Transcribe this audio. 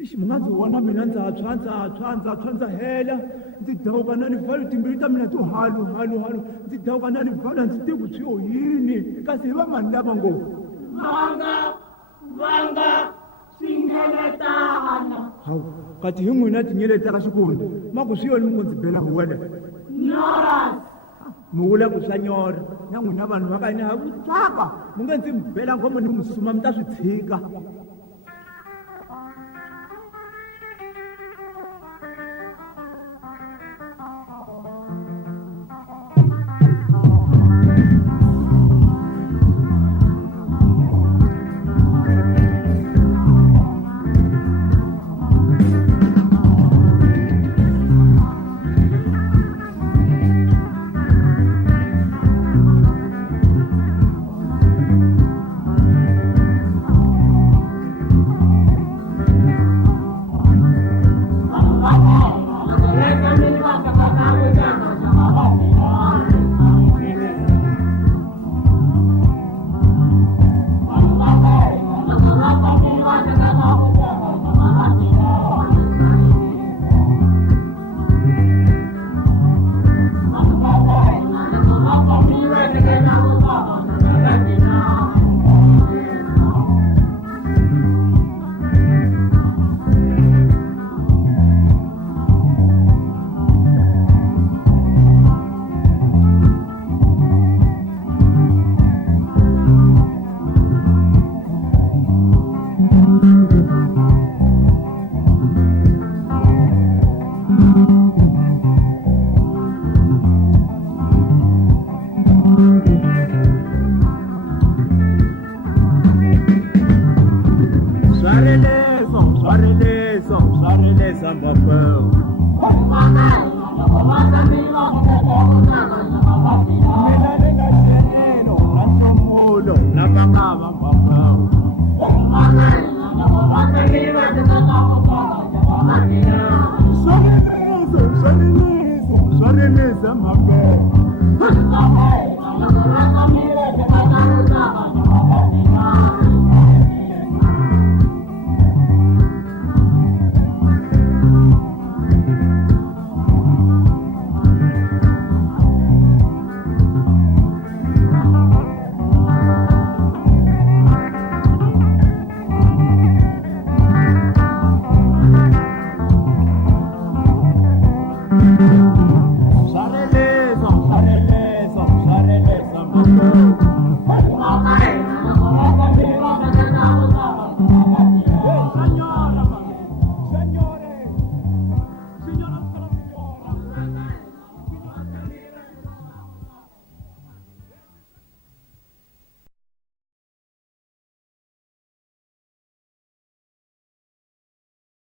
Mungazi wona mina ndza hela ndzi dawuka na ni pfala timbilu ta mina to halu ndzi dawuka na ni pfala ndzi tivi swiyo yini kasi hi va mani lava ngopfu vanga swinyeletana hawu kati hi n'wina tinyeletaka xikulu ma ku swi yoni mi ngo ndzi bela hi wena nyoras mi vula ku swa nyora na n'wina vanhu va ka hina ha vutlaka mi nge ndzi mi bela ngombe ni mi suma mi ta swi tshika Sareleza mapão na mangava mapão Sareleza mapão